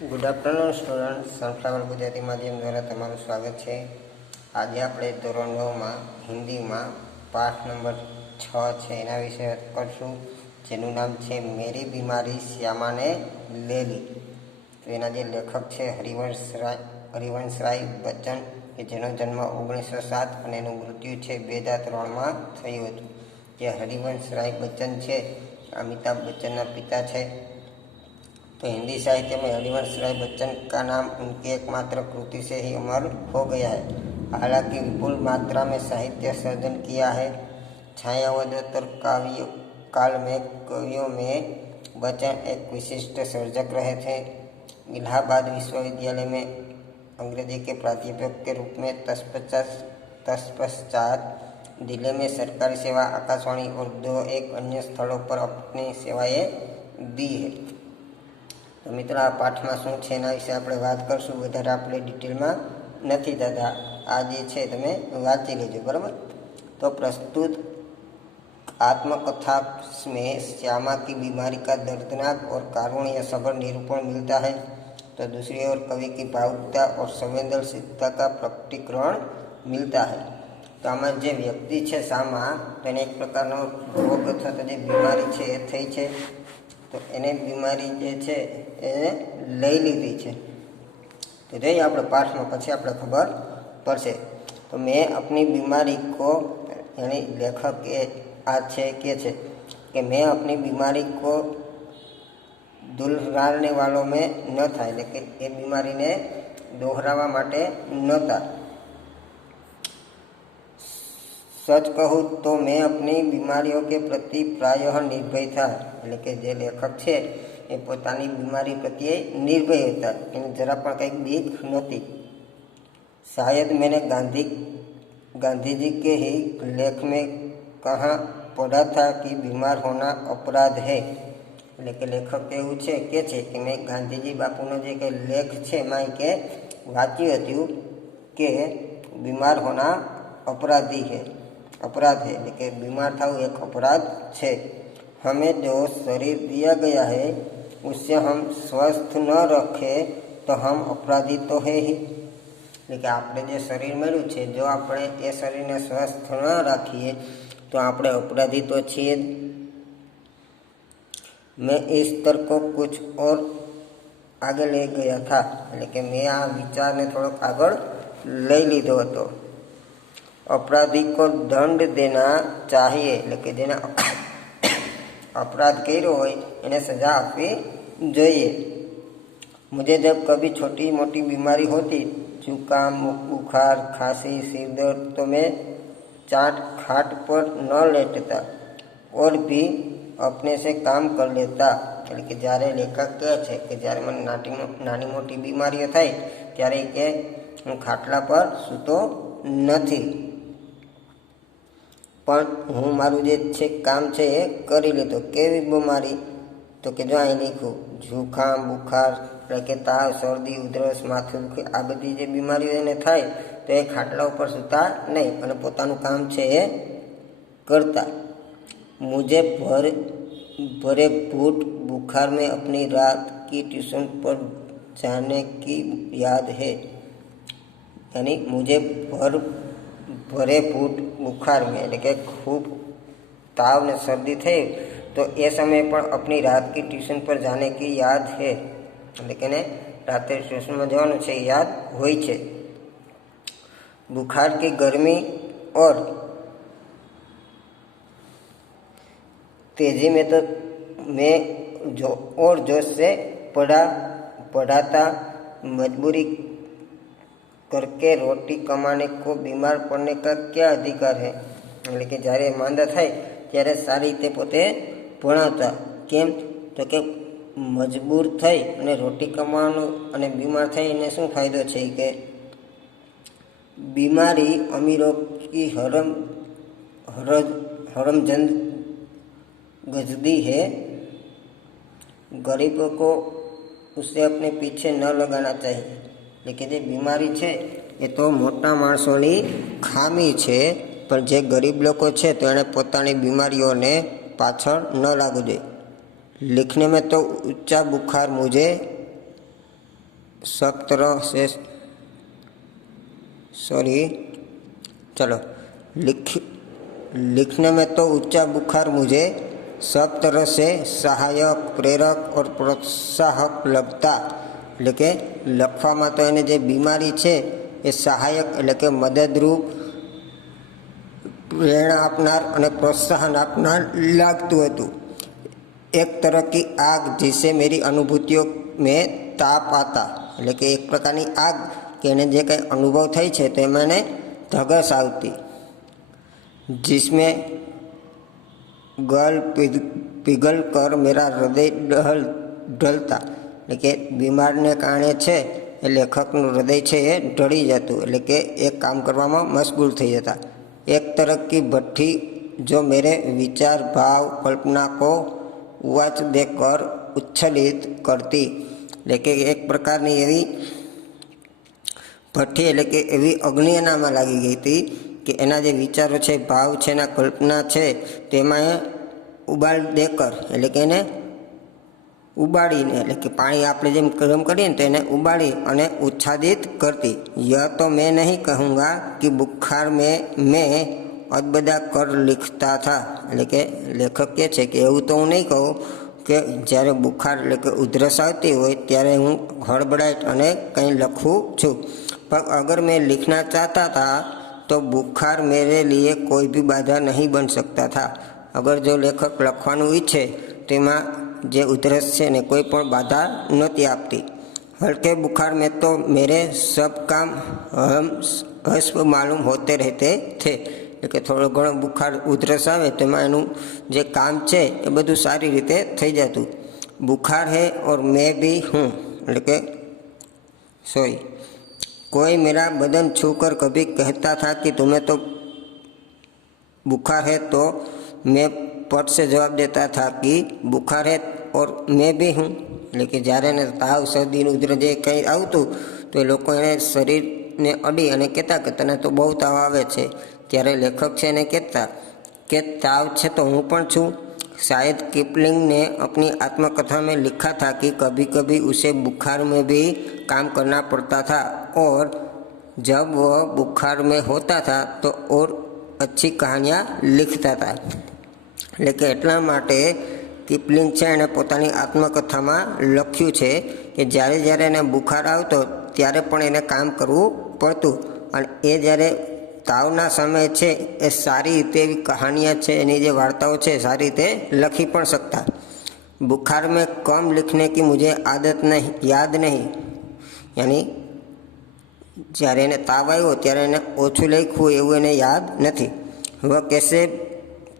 Good afternoon student. Sunflower Gujarati માધ્યમ દ્વારા તમારું સ્વાગત છે. આજે આપણે ધોરણ 9માં હિન્દીમાં પાઠ નંબર 6 છે એના વિશે વાત કરશું, જેનું નામ છે મેરી બીમારી શ્યામાને લે લી. તો એના જે લેખક છે હરિવંશરાય બચ્ચન, કે જેનો જન્મ 1907 અને એનું મૃત્યુ છે 2003માં થયું હતું. જે હરિવંશરાય બચ્ચન છે अमिताभ बच्चन ना पिता है। तो हिंदी साहित्य में हरिवंश राय बच्चन का नाम उनकी एकमात्र कृति से ही अमर हो गया है। हालांकि विपुल मात्रा में साहित्य सर्जन किया है। छायावदोत्तर काव्य काल में कवियों में बच्चन एक विशिष्ट सर्जक रहे थे। इलाहाबाद विश्वविद्यालय में अंग्रेजी के प्राध्यापक के रूप में तत्पश्चात दिल्ली में सरकारी सेवा, आकाशवाणी और 2-1 अन्य स्थलों पर अपनी सेवाएं दी है। तो मित्रों, आ पाठ में शू है एना विषे आपणे बात करशुं। वधारे आपणे डिटेल में नहीं जता, आ जे छे तमे वांची लेजो, बराबर। तो प्रस्तुत आत्मकथा में श्यामा की बीमारी का दर्दनाक और कारुण्य सभर निरूपण मिलता है, तो दूसरी ओर कवि की भावुकता और संवेदनशीलता का प्रकटीकरण मिलता है। तो आमां जे व्यक्ति है श्यामा, तेने एक प्रकारनो रोग अथवा तो जे बीमारी है ए थई छे। तो एने बीमारी जे छे एने लई लीधी छे। तो जोईए आपणे पाठ में पछी आपणे खबर पड़शे। तो मैं अपनी बीमारी को, यानी लेखक ए आ छे के छे कि मैं अपनी बीमारी को दोहराने वालों में न था, लेकिन ये बीमारी ने दोहरावा माटे नता। सच कहूँ तो मैं अपनी बीमारियों के प्रति प्रायः निर्भय था। એટલે કે જે લેખક છે એ પોતાની બીમારી પ્રત્યે નિર્ભય હતા, એને જરા પણ કંઈક બીક નહોતી। शायद मैंने गांधी जी के ही लेख में कहाँ पढ़ा था कि बीमार होना अपराध है। એટલે કે લેખક એવું છે કે મેં ગાંધીજી બાપુનો જે કે લેખ છે એમાં કે વાંચ્યું હતું કે बीमार होना अपराधी है, अपराध है, लेकिन बीमार था वो एक अपराध है। हमें जो शरीर दिया गया है उससे हम स्वस्थ न रखें तो हम अपराधी तो है ही। लेकिन आपने जो शरीर मेळ्યું છે, जो આપણે એ શરીરને સ્વસ્થ ન રાખીએ તો આપણે अपराधी तो છીએ। मैं इस तर्क को कुछ और आगे ले गया था, लेकिन मैं आ विचार ने थोड़ो आगळ लई लीधो हतो। अपराधी को दंड देना चाहिए, लेकिन जेने अपराध कर्यो होय एने सजा आपवी जोईए। मुझे जब कभी छोटी मोटी बीमारी होती, जुकाम, बुखार, खांसी, सिर दर्द, तो मैं चाट खाट पर न लेटता और भी अपने से काम कर लेता। એટલે કે જ્યારે લેખક કહે છે કે જ્યારે મને નાની મોટી બીમારીઓ થાય ત્યારે કે હું ખાટલા પર સૂતો નથી, પણ હું મારું જે છે કામ છે એ કરી લેતો। કેવી બીમારી? તો કે જો અહીં લીખું, જુખામ, બુખાર, એટલે કે તાવ, શરદી, ઉધરસ, માથું દુખે, આ બધી જે બીમારીઓ એને થાય તો એ ખાટલા ઉપર સૂતા નહીં અને પોતાનું કામ છે એ કરતા। मुझे भरे भूत बुखार में अपनी रात की ट्यूशन पर जाने की याद है। यानी मुझे भरे भूत बुखार में, એટલે કે ખૂબ તાવ ને શરદી થઈ તો એ સમયે પણ अपनी रात की ट्यूशन पर जाने की याद है। એટલે કે ને રાતે ટ્યુશનમાં જવાનું છે યાદ હોય છે। बुखार की गर्मी और तेजी में तो मैं और जोश से पढ़ाता, मजबूरी करके रोटी कमाने को बीमार पड़ने का क्या अधिकार है। એટલે કે જ્યારે માંદા થાય ત્યારે સારી રીતે પોતે ભણાવતા। કેમ? તો કે મજબૂર થઈ અને રોટી કમાવાનો અને બીમાર થઈ એને શું ફાયદો છે કે बीमारी अमीरों की हरमजंद गजदी है, गरीबों को उससे अपने पीछे न लगाना चाहिए। लेकिन જે બીમારી છે એ તો મોટા માણસોની ખામી છે, પણ જે ગરીબ લોકો છે તો એણે પોતાની બીમારીઓને પાછળ ન લાગવું જોઈએ। लिखने में तो ऊंचा बुखार मुझे सब तरह से लिखने में तो ऊंचा बुखार मुझे सब तरह से सहायक, प्रेरक और प्रोत्साहक लगता। એટલે કે લખવામાં તો એને જે બીમારી છે એ સહાયક એટલે કે મદદરૂપ, પ્રેરણા આપનાર અને પ્રોત્સાહન આપનાર લાગતું હતું। एक तरह की आग जिससे मेरी अनुभूतियों में ताप आता, એટલે કે એક પ્રકારની આગ કે એને જે કંઈ અનુભવ થઈ છે તો એમાં એને ધગસ આવતી। जिसमें गल पिघल कर मेरा हृदय ढलता, એટલે કે બીમારને કારણે છે એ લેખકનું હૃદય છે એ ઢળી જતું, એટલે કે એક કામ કરવામાં મશગુલ થઈ જતા। एक तरह की भट्टी जो मेरे विचार, भाव, कल्पना को उवाच देकर उच्छलित करती, એટલે કે એક પ્રકારની એવી ભઠ્ઠી એટલે કે એવી અગ્નિ એનામાં લાગી ગઈ હતી કે એના જે વિચારો છે, ભાવ છે, એના કલ્પના છે તેમાં ઉબાલ દેકર એટલે કે એને ઉબાડીને, એટલે કે પાણી આપણે જેમ ગરમ કરીએ ને તો એને ઉબાડી અને ઉચ્છાદિત કરતી। यह तो मैं नहीं कहूँगा कि बुखार में मैं અદબદા કર लिखता था, એટલે કે લેખક કહે છે કે એવું તો હું નહીં કહું કે જ્યારે બુખાર એટલે કે ઉધરસ આવતી હોય ત્યારે હું હડબડાટ અને કંઈ લખું છું। पर अगर मैं लिखना चाहता था तो बुखार मेरे लिए कोई भी बाधा नहीं बन सकता था। अगर जो लेखक લખવાનું ઈચ્છે તેમાં જે ઉધરસ છે ને કોઈ પણ બાધા નહોતી આપતી। हल्के बुखार में तो मेरे सब काम हस्प मालूम होते रहते थे, એટલે કે થોડો ઘણો બુખાર ઉધરસ આવે તેમાં એનું જે કામ છે એ બધું સારી રીતે થઈ જતું। बुखार है और मैं भी हूँ, એટલે કે कोई मेरा बदन छूकर कभी कहता था कि तुम्हें तो बुखार है, तो मैं पट से जवाब देता था कि बुखार है और मैं भी हूँ। એટલે કે જ્યારે એને તાવ, શરદી, ઉધરસ જે કંઈ આવતું તો એ લોકો એને શરીરને અડી અને કહેતા કે તને તો બહુ તાવ આવે છે, ત્યારે લેખક છે એને કહેતા કે તાવ છે તો હું પણ છું। शायद किपलिंग ने अपनी आत्मकथा में लिखा था कि कभी कभी उसे बुखार में भी काम करना पड़ता था और जब वह बुखार में होता था तो और अच्छी कहानियाँ लिखता था। એટલે કે એટલા માટે કિપલિંગ છે એણે પોતાની આત્મકથામાં લખ્યું છે કે જ્યારે જ્યારે એને બુખાર આવતો ત્યારે પણ એને કામ કરવું પડતું અને એ જ્યારે તાવના સમય છે એ સારી રીતે એવી કહાનિયા છે, એની જે વાર્તાઓ છે સારી રીતે લખી પણ શકતા। बुखार में कम लिखने की मुझे आदत नहीं, याद नहीं, यानी જ્યારે એને તાવ આવ્યો ત્યારે એને ઓછું લખ્યું એવું એને યાદ નથી। वह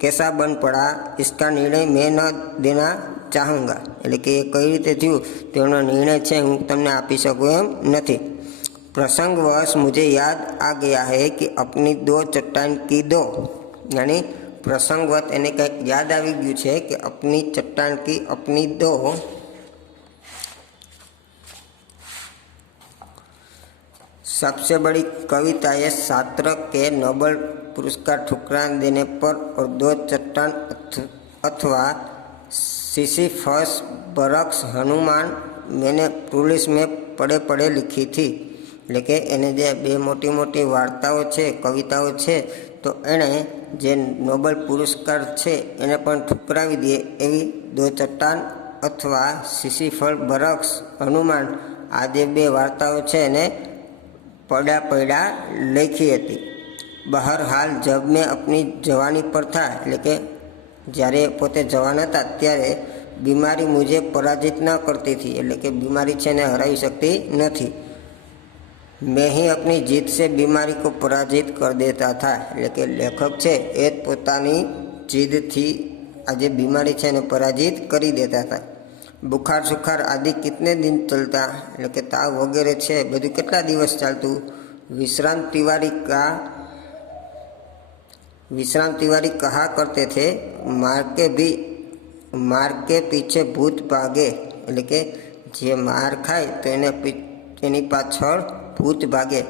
कैसा बन पड़ा इसका निर्णय मैं न देना चाहूँगा, એટલે કે એ કઈ રીતે થયું તેનો નિર્ણય છે હું તમને આપી શકું એમ નથી। प्रसंगवश मुझे याद आ गया है कि अपनी दो चट्टान की दो, यानी प्रसंगवत એને કંઈક યાદ આવી ગયું છે કે अपनी चट्टान की अपनी दो सबसे बड़ी कविता ये छात्र के नोबेल पुरस्कार ठुकरा देने पर और दो चट्टान अथवा सिसिफस, बरक्स, हनुमान मैंने पुलिस में पड़े पड़े लिखी थी। એટલે કે એને જે બે મોટી મોટી વાર્તાઓ છે, કવિતાઓ છે તો એણે જે નોબેલ પુરસ્કાર છે એને પણ ઠુકરાવી દે એવી દો ચટ્ટાન અથવા સિસિફસ, બરક્સ, હનુમાન આ જે બે વાર્તાઓ છે એને પડ્યા પડ્યા લખી હતી। બહરહાલ જબ મેં अपनी जवानी पर था, એટલે કે જ્યારે પોતે જવાન હતા ત્યારે બીમારી મુझे પરાજિત ન કરતી थी, એટલે કે બીમારી છે એને હરાવી શકતી નથી। मैं ही अपनी जीत से बीमारी को पराजित कर देता था, એટલે કે લેખક છે એ જ પોતાની જીદથી આ જે બીમારી છે એને પરાજિત કરી દેતા હતા। बुखार सुखार आदि कितने दिन चलता, એટલે કે તાવ વગેરે છે બધું કેટલા દિવસ ચાલતું। विश्राम तिवारी कहा करते थे मार के पीछे भूत भागे, એટલે કે જે માર ખાય તો એની પાછળ भूत भागे।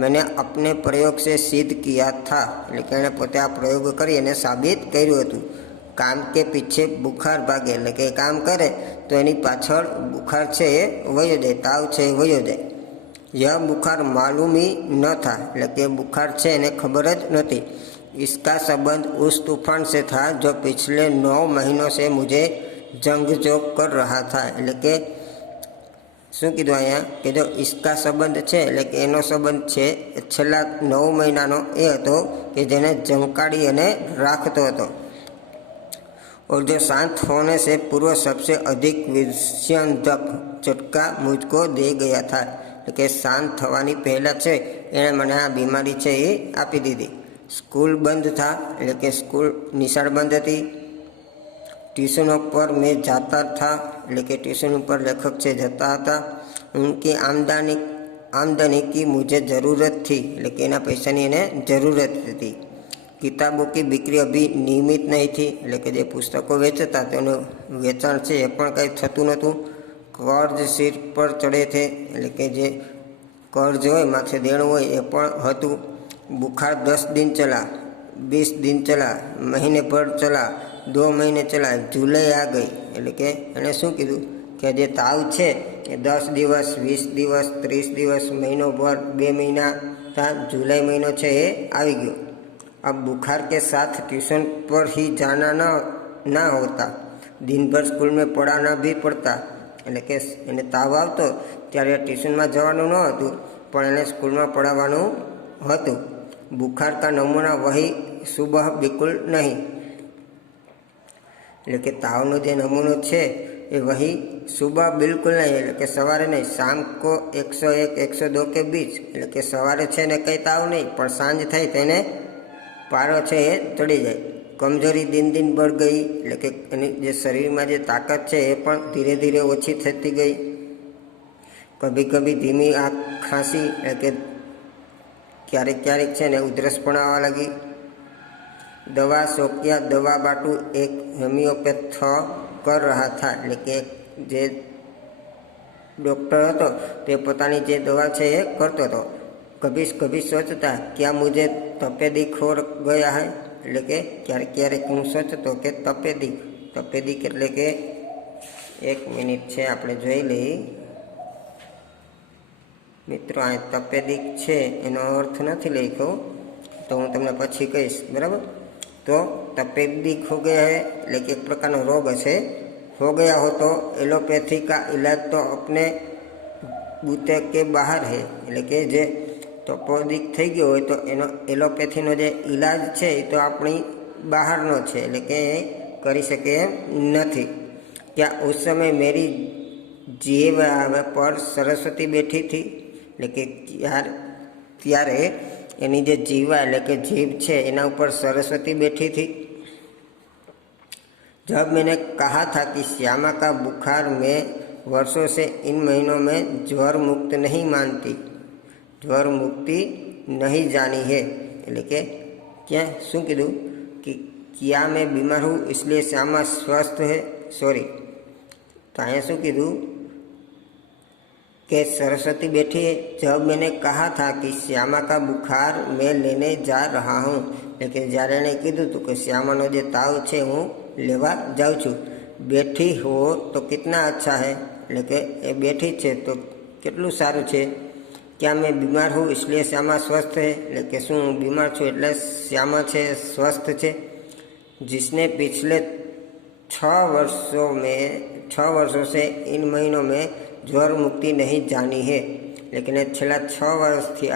मैंने अपने प्रयोग से सिद्ध किया था, એટલે કે એણે પોતે આ પ્રયોગ કરી અને સાબિત કર્યું હતું। काम के पीछे बुखार भागे, એટલે કે કામ કરે तो एनी पाछळ बुखार छे ए वयो जाए, ताव छे ए वयो जाए। यह बुखार मालूम ही न था, એટલે કે बुखार छे એને खबर ज नथी। इसका संबंध उस तूफान से था जो पिछले 9 महीनों से मुझे जंगजोग कर रहा था। એટલે કે શું કીધું અહીંયા કે જો इसका संबंध છે એટલે કે એનો સંબંધ છે છેલ્લા 9 મહિનાનો એ હતો કે જેને જંકાડી અને રાખતો હતો। और जो शांत होने से पूर्व सबसे अधिक विषांतक झटका मुझको दे गया था। એટલે કે શાંત થવાની પહેલાં છે એણે મને આ બીમારી છે એ આપી દીધી। स्कूल बंद था, એટલે કે સ્કૂલ નિશાળ બંધ હતી। ट्यूशनों पर मैं जाता था, એટલે કે ट्यूशन पर लेखक से जाता था। उनकी आमदनी की मुझे ज़रूरत थी, એટલે કે એના પૈસાની એને જરૂરત હતી। किताबों की बिक्री अभी नियमित नहीं थी, એટલે કે જે પુસ્તકો વેચતા તેનું વેચાણ છે એ પણ કંઈ થતું નહોતું। कर्ज सिर पर चढ़े थे, એટલે કે જે कर्ज હોય માથે દેણું હોય એ પણ હતું। बुखार 10 दिन चला, 20 दिन चला, महीने भर चला, 2 महीने चला, जुलाई आ गई। એટલે કે એણે શું કીધું કે જે તાવ છે એ 10 દિવસ, 20 દિવસ, 30 દિવસ, महीनों भर, 2 महीना था, जुलाई महीनो છે એ આવી ગયો। अब बुखार के साथ ट्यूशन पर ही जाना ना होता, दिन भर स्कूल में पढ़ाना भी पड़ता। એટલે કે એને તાવ આવતો ત્યારે ટ્યુશનમાં જવાનું ન હતું પણ એને સ્કૂલમાં પઢાવવાનું હતું। बुखार का नमूना वही सुबह बिल्कुल नहीं, એટલે કે તાવનો જે નમૂનો છે એ वही सुबह बिल्कुल नहीं, એટલે કે સવારે નહીં, शाम को 101 102 के बीच। એટલે કે સવારે છે ને કંઈ તાવ નહીં પણ સાંજ થઈ તેને પારો છે એ ચડી જાય। कमजोरी दिन दिन बढ़ गई, એટલે કે એની જે શરીરમાં જે તાકાત છે એ પણ ધીરે ધીરે ઓછી થતી ગઈ। કભી કભી ધીમી આંખ ખાંસી, એટલે કે ક્યારેક ક્યારેક છે ને ઉધરસ પણ આવવા લાગી। દવા શોક્યા દવા બાટુ એક હોમિયોપેથ कर रहा था, એટલે કે જે ડૉક્ટર હતો તે પોતાની જે દવા છે એ કરતો હતો। કભી કભી સોચતા क्या मुझे तपेदिक हो गया है, એટલે કે ક્યારેક ક્યારેક હું સોચતો કે તપેદિક એટલે કે 1 મિનિટ છે આપણે જોઈ લઈએ મિત્રો। આ તપેદિક છે એનો અર્થ નથી લખ્યો તો હું તમને પછી કહીશ, બરાબર। तो तपेदिक हो गया है એટલે કે એક પ્રકારનો રોગ હશે। हो गया हो तो एलोपैथी का इलाज तो अपने बूते के बाहर है, એટલે કે જે તપેદિક થઈ ગયો હોય તો એનો એલોપેથીનો જે ઈલાજ છે એ તો આપણી બહારનો છે, એટલે કે કરી શકે એમ નથી। क्या उस समय मेरी जीभ पर सरस्वती बैठी थी, એટલે કે ત્યારે એની જે જીવા એટલે કે જીભ છે એના ઉપર સરસ્વતી બેઠી थी। जब मैंने कहा था कि श्यामा का बुखार में वर्षों से इन महीनों में ज्वर मुक्त नहीं मानती, ज्वर मुक्ति नहीं जानी है, એટલે કે क्या શું કીધું कि क्या मैं बीमार हूँ इसलिए श्यामा स्वस्थ है, सॉरी तो અહીંયા શું કીધું कि सरस्वती बैठी है। जब मैंने कहा था कि श्यामा का बुखार मैं लेने जा रहा हूँ, लेकिन જ્યારે એણે કીધું હતું કે શ્યામાનો જે તાવ છે હું લેવા જાઉં છું। બેઠી હો તો કિતના અચ્છા है, એટલે કે એ બેઠી છે તો કેટલું સારું છે। क्या मैं बीमार हूँ इसलिए श्यामा स्वस्थ है, એટલે કે શું હું બીમાર છું એટલે શ્યામા છે સ્વસ્થ છે। जिसने पिछले 6 वर्षों से इन महीनों में ज्वर मुक्ति नहीं जानी है, लेकिन छेल्ला 6 वर्षथी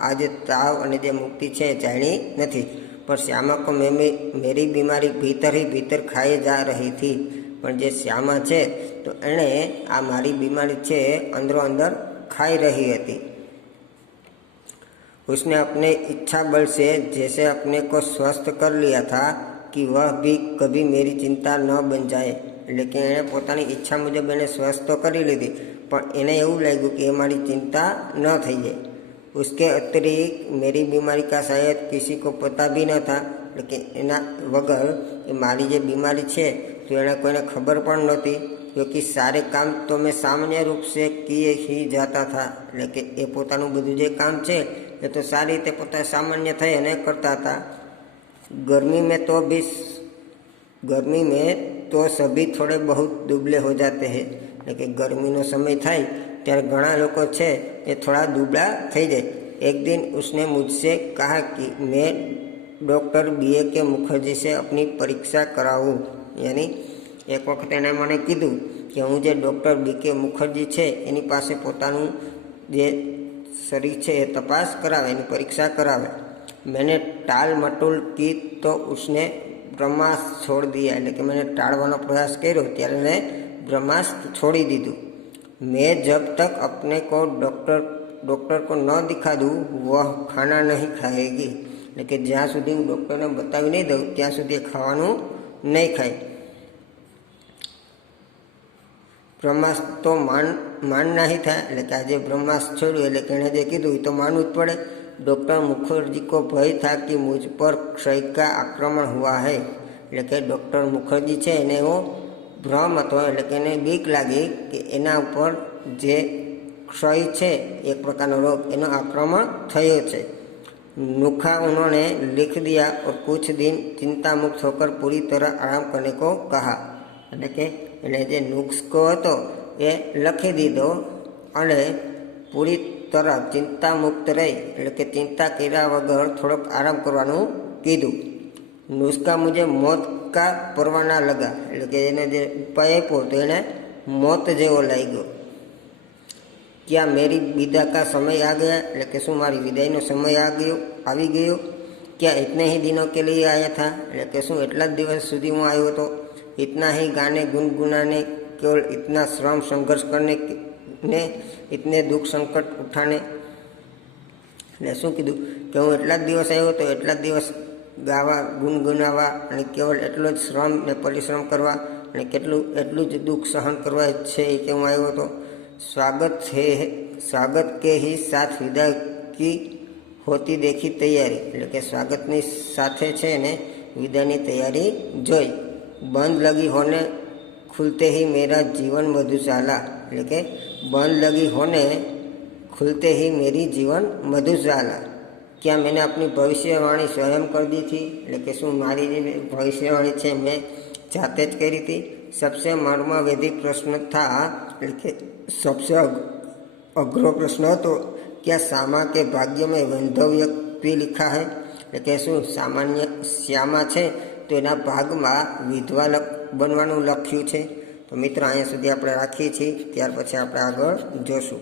आज ताव अने जे मुक्ति है जाणी नहीं। पर श्यामा को मेरी बीमारी भीतर ही भीतर खाई जा रही थी, पर जे श्यामा है तो एणे आ मारी बीमारी है अंदरो अंदर खाई रही थी। उसने अपने इच्छा बल से जैसे अपने को स्वस्थ कर लिया था कि वह भी कभी मेरी चिंता न बन जाए, लेकिन एने पोतानी इच्छा मुजब एने स्वस्थ तो करी लीधी पर एने एवं लग्यु कि हमारी चिंता न थी जाए। उसके अतिरिक्त मेरी बीमारी का शायद किसी को पता भी न था, लेकिन एना वगर मारी जो बीमारी है तो एने कोईने खबर पण नहोती, क्योंकि सारे काम तो मैं सामान्य रूप से किए ही जाता था, लेकिन ए पोतानुं बधुं जे काम है ये तो सारी रीते पोता सामान्य थई अने करता था। गर्मी में तो सभी थोड़े बहुत दुबले हो जाते हैं। એટલે કે ગરમીનો સમય થાય ત્યારે ઘણા લોકો છે એ થોડા દુબળા થઈ જાય। एक दिन उसने मुझसे कहा कि मैं डॉक्टर BA के मुखर्जी से अपनी परीक्षा कराऊं। यानी एक वक्त एने मने कीधुं कि हूँ जे डॉक्टर BK मुखर्जी है एनी पासे पोतानुं जे शरीर है ए तपास करावे, एनी परीक्षा करावे। मैंने टाल मटोल की तो उसने ब्रह्मास्त्र छोड़ दिया। એટલે કે मैंने टाळवानो प्रयास કર્યો ત્યારે એને ब्रह्मास्त्र छोड़ी दीधું। मैं जब तक अपने को डॉक्टर को न दिखा दूँ वह खाना नहीं खाएगी। એટલે કે જ્યાં સુધી હું ડૉક્ટરને બતાવી નહીં દઉં ત્યાં સુધી ખાવાનું નહીં ખાય। ब्रह्मास्त्र तो मानना ही था। એટલે કે આજે ब्रह्मास्त्र छोड़્યું એટલે કે એણે જે કીધું એ તો માનવું જ પડે। डॉक्टर मुखर्जी को भय था कि मुझ पर क्षय का आक्रमण हुआ है। એટલે કે ડૉક્ટર મુખર્જી છે એને એવો ભ્રમ હતો, એટલે કે એને બીક લાગી કે એના ઉપર જે क्षय है एक प्रकार रोग एनो आक्रमण थयो छे। नुखा उन्होंने लिख दिया और कुछ दिन चिंता मुक्त होकर पूरी तरह आराम करने को कहा। એટલે કે એને જે નુસ્ખો હતો એ લખી દીધો અને પૂરી तरह चिंता मुक्त रही, એટલે કે चिंता કર્યા વગર થોડોક આરામ કરવાનું કીધું। नुस्खा मुझे मौत का परवाना लगा। એટલે કે એને જે ઉપાય આપ્યો તો એને મોત જેવો લાગ્યો। क्या मेरी विदा का समय आ गया? એટલે કે શું મારી વિદાયનો સમય આવી ગયો? क्या इतने ही दिनों के लिए आया था? એટલે કે શું એટલા જ દિવસ સુધી હું આવ્યો હતો? इतना ही गाने गुनगुनाने, केवल इतना श्रम संघर्ष करने ने, इतने दुख संकट उठाने। એટલે શું કીધું કે હું એટલા જ દિવસ આવ્યો હતો, એટલા જ દિવસ ગાવા ગુનગુનાવા અને કેવલ એટલો જ શ્રમ ને પરિશ્રમ કરવા અને એટલું જ દુઃખ સહન કરવા છે કે હું આવ્યો હતો। स्वागत के ही साथ विदाई की होती देखी तैयारी। એટલે કે સ્વાગતની સાથે છે ને વિદાયની તૈયારી જોઈ। बंद लगी होने खुलते ही मेरा जीवन मधुशाला। એટલે કે बंद लगी होने खुलते ही मेरी जीवन मधुशाला। क्या मैंने अपनी भविष्यवाणी स्वयं कर दी थी? એટલે કે શું મારી જે ભવિષ્યવાણી છે મેં જાતે જ કરી હતી? सबसे मर्मवेदी प्रश्न था। એટલે કે सबसे अघरो प्रश्न હતો। क्या सामा के भाग्य में वैंधव्य भी लिखा है? એટલે કે શું સામાન્ય શ્યામા છે તો એના ભાગમાં વિધવા બનવાનું લખ્યું છે? તો મિત્રો અહીંયા સુધી આપણે રાખીએ છીએ, ત્યાર પછી આપણે આગળ જોશું।